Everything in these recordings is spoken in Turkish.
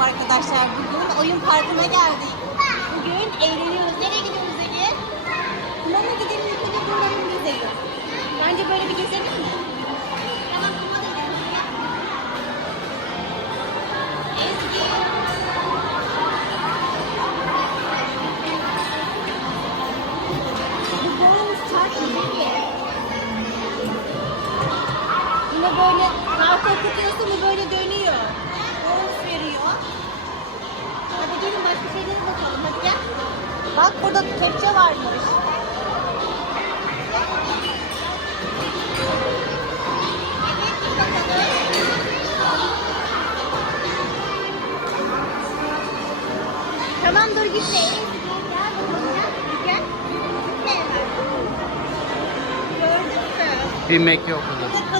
merhaba arkadaşlar. Bugün oyun parkına geldik. Bugün eğleniyoruz. Nereye gidiyoruz Ege? Kumana gidelim yoksa bir kumana gezelim. Bence böyle bir gezelim mi? Tamam kumana Ezgi. Bu boğulmuş çarpmıyor. Yine böyle içeriye bakalım hadi gel. Bak burada kepçe varmış. Tamam dur gitme. Binmek yok olur.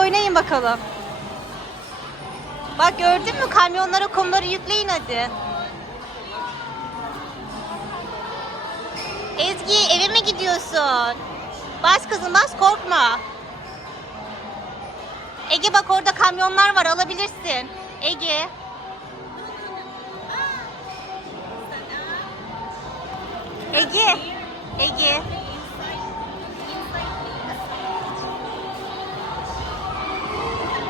oynayın bakalım. Bak gördün mü kamyonlara kumları yükleyin hadi. Ezgi eve mi gidiyorsun? Bas kızım bas korkma. Ege bak orada kamyonlar var alabilirsin. Ege. Ege. Ege.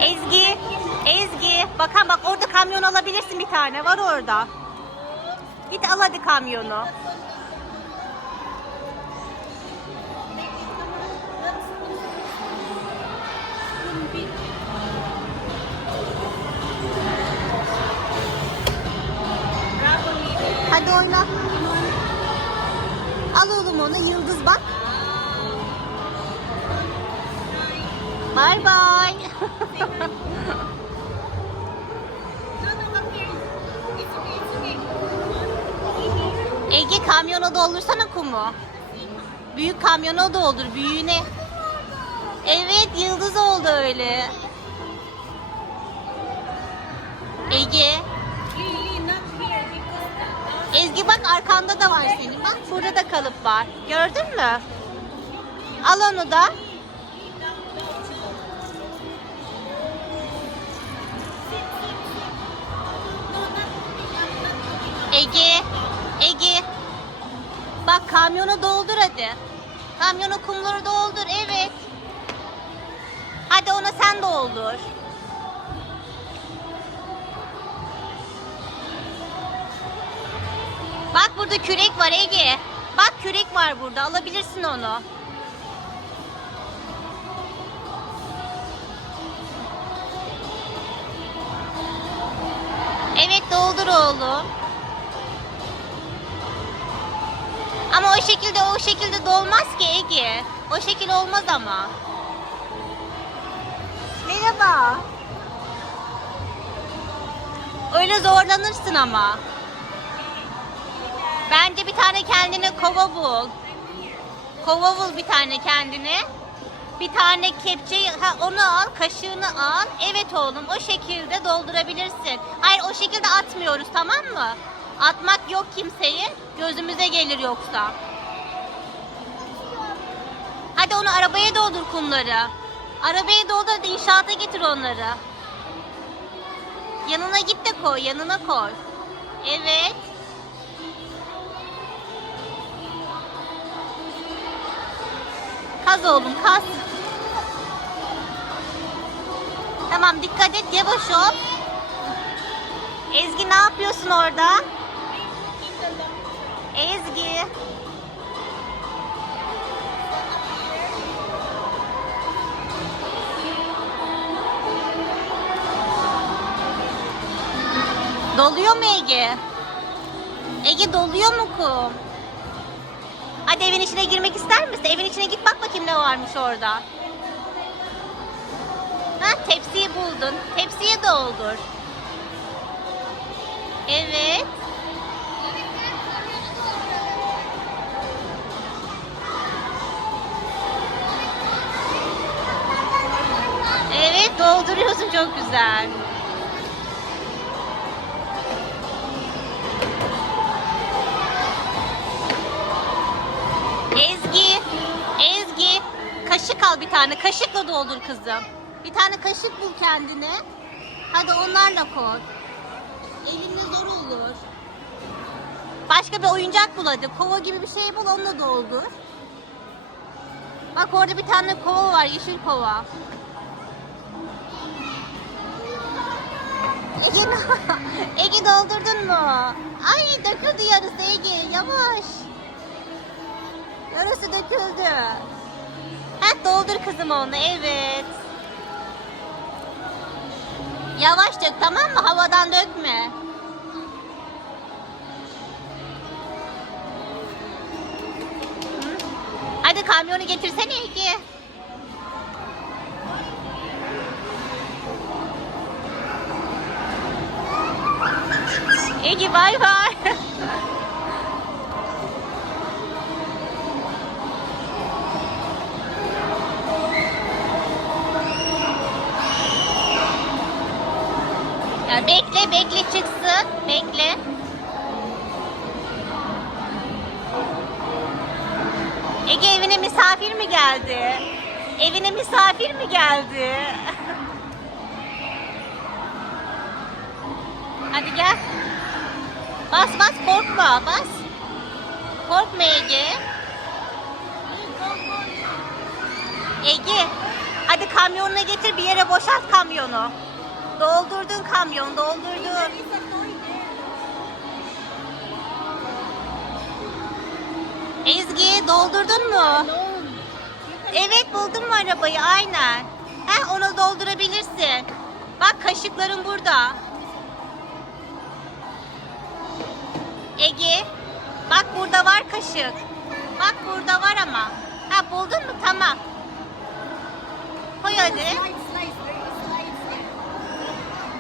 Ezgi. Ezgi. Bakan bak orada kamyon alabilirsin bir tane. Var orada. Git al hadi kamyonu. Hadi oyna. Al oğlum onu yıldız bak. Bye bye. Ege kamyona doldursana kumu. Büyük kamyona doldur büyüğüne. Evet yıldız oldu öyle. Ege. Ezgi bak arkanda da var senin. Bak burada da kalıp var. Gördün mü? Al onu da. Ege. Ege. Bak kamyonu doldur hadi. Kamyonu kumları doldur. Evet. Hadi ona sen doldur. Bak burada kürek var Ege. Bak kürek var burada. Alabilirsin onu. Evet doldur oğlum. O şekilde o şekilde dolmaz ki Ege. O şekil olmaz ama. Merhaba. Öyle zorlanırsın ama. Bence bir tane kendine kova bul. Kova bul bir tane kendine. Bir tane kepçeyi ha, onu al, kaşığını al. Evet oğlum o şekilde doldurabilirsin. Hayır o şekilde atmıyoruz tamam mı? Atmak yok kimseyi. Gözümüze gelir yoksa. Hadi onu arabaya doldur kumları. Arabaya doldur hadi inşaata getir onları. Yanına git de koy, yanına koy. Evet. Kaz oğlum kaz. Tamam dikkat et yavaş ol. Ezgi ne yapıyorsun orada? Ezgi. Doluyor mu Ege? Ege doluyor mu kum? Hadi evin içine girmek ister misin? Evin içine git bak bakayım ne varmış orada. Ha tepsiyi buldun. Tepsiye doldur. Evet. Dolduruyorsun çok güzel. Ezgi, Ezgi, kaşık al bir tane. Kaşıkla doldur kızım. Bir tane kaşık bul kendine. Hadi onlarla koy. Elinde zor olur. Başka bir oyuncak bul hadi. Kova gibi bir şey bul onunla doldur. Bak orada bir tane kova var. Yeşil kova. Ege, Ege doldurdun mu? Ay döküldü yarısı Ege. Yavaş. Yarısı döküldü. Ha doldur kızım onu. Evet. Yavaş dök tamam mı? Havadan dökme. Hadi kamyonu getirsene Ege. Ege bay bay. Bekle bekle çıksın. Bekle. Ege evine misafir mi geldi? Evine misafir mi geldi? Hadi gel. Bas bas korkma bas. Korkma Ege. Ege. Hadi kamyonuna getir bir yere boşalt kamyonu. Doldurdun kamyon doldurdun. Ezgi doldurdun mu? Evet buldum mu arabayı aynen. Heh onu doldurabilirsin. Bak kaşıkların burada. Ege. Bak burada var kaşık. Bak burada var ama. Ha buldun mu? Tamam. Koy hadi.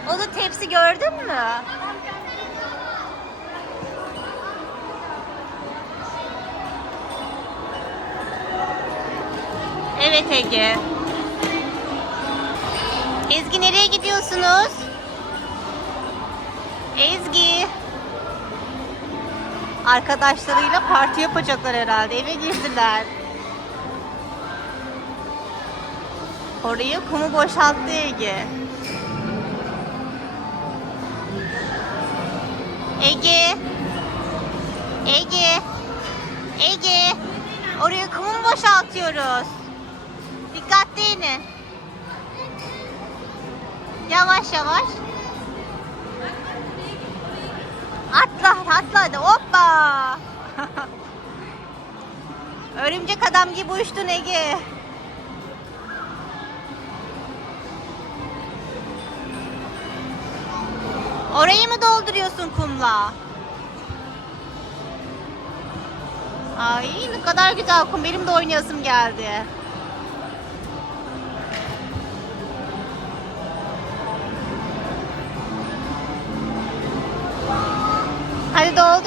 O da tepsi gördün mü? Evet Ege. Ezgi nereye gidiyorsunuz? Ezgi. Arkadaşlarıyla parti yapacaklar herhalde. Eve girdiler. Orayı kumu boşalttı Ege. Ege. Ege. Ege. Oraya kumu mu boşaltıyoruz? Dikkatli inin. Yavaş yavaş. Atla, atla hadi. Hoppa. Örümcek adam gibi uçtun Ege. Orayı mı dolduruyorsun kumla? Ay ne kadar güzel kum. Benim de oynayasım geldi.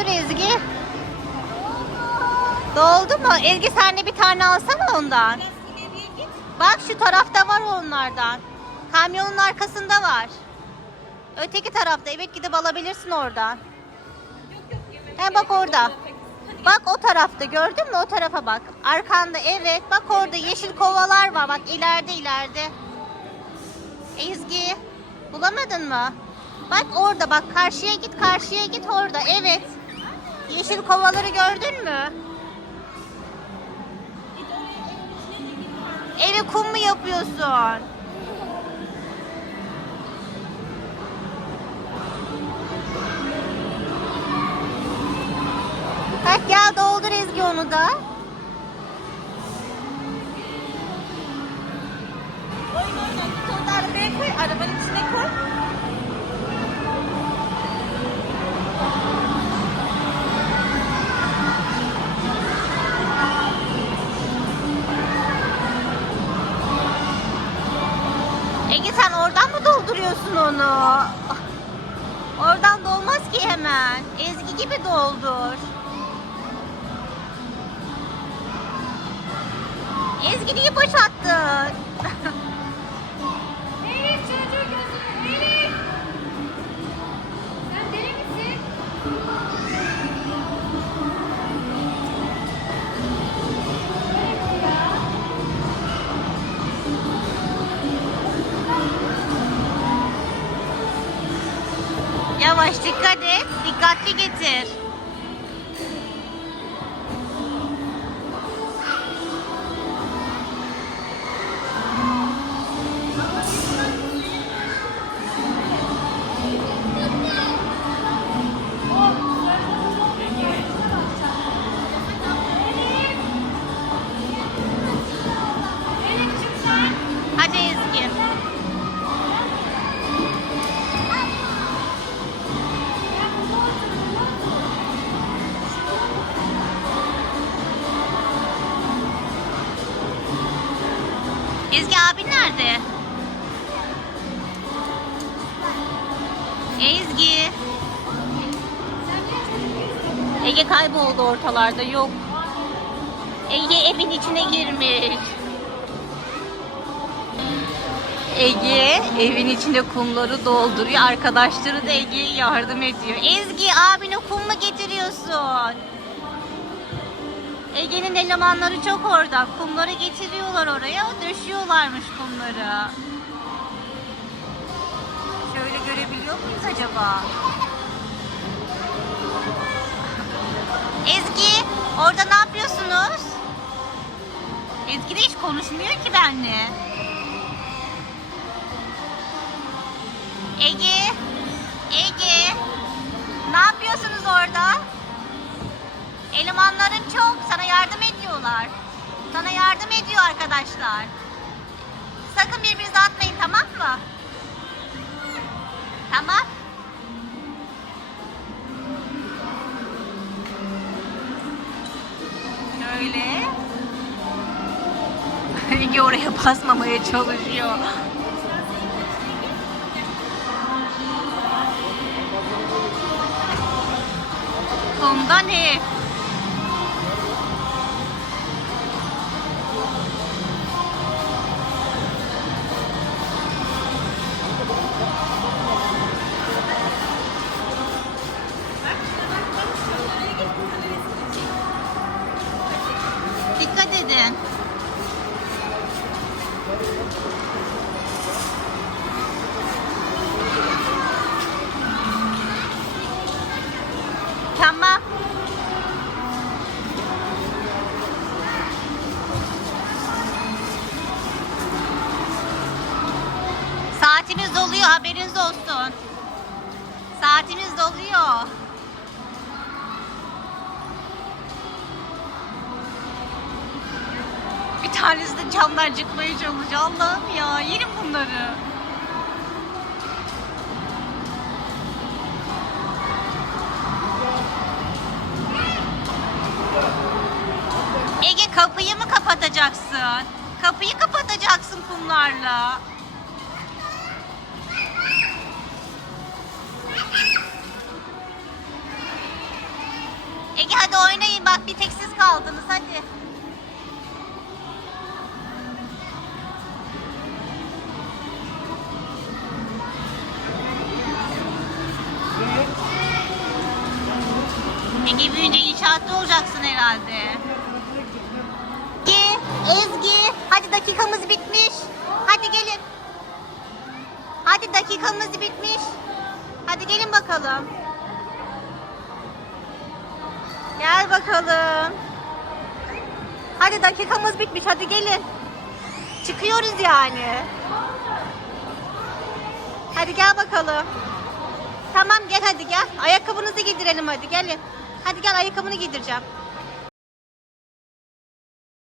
Doldur Ezgi. Doldu mu? Ezgi sen de bir tane alsana ondan. Bak şu tarafta var onlardan. Kamyonun arkasında var. Öteki tarafta. Evet gidip alabilirsin oradan. He bak orada. Bak o tarafta gördün mü? O tarafa bak. Arkanda evet. Bak orada yeşil kovalar var. Bak ileride ileride. Ezgi bulamadın mı? Bak orada bak karşıya git karşıya git orada. Evet. Yeşil kovaları gördün mü? Eve kum mu yapıyorsun? Hadi gel doldur Ezgi onu da. Da arabaya koy. Arabanın içine. Onu? Oradan dolmaz ki hemen. Ezgi gibi doldur. Ezgi niye boşalttın? Yavaş dikkat et. Dikkatli getir. Ege kayboldu ortalarda yok. Ege evin içine girmiş. Ege evin içinde kumları dolduruyor. Arkadaşları da Ege'ye yardım ediyor. Ezgi abine kum mu getiriyorsun? Ege'nin elemanları çok orada. Kumları getiriyorlar oraya. Döşüyorlarmış kumları. Şöyle görebiliyor muyuz acaba? Ezgi orada ne yapıyorsunuz? Ezgi de hiç konuşmuyor ki benimle. Ege, Ege, ne yapıyorsunuz orada? Elemanların çok, sana yardım ediyorlar. Sana yardım ediyor arkadaşlar. Sakın birbirinize atmayın tamam mı? Tamam. Ege oraya basmamaya çalışıyor. Kumda ne? Çıkmaya çalışıyor. Allah'ım ya yerim bunları. Ege kapıyı mı kapatacaksın? Kapıyı kapatacaksın kumlarla. Ege hadi oynayın bak bir tek siz kaldınız hadi. Olacaksın herhalde. Ezgi, Ezgi, hadi dakikamız bitmiş. Hadi gelin. Hadi dakikamız bitmiş. Hadi gelin bakalım. Gel bakalım. Hadi dakikamız bitmiş. Hadi gelin. Çıkıyoruz yani. Hadi gel bakalım. Tamam gel hadi gel. Ayakkabınızı giydirelim hadi gelin. Hadi gel ayakkabını giydireceğim.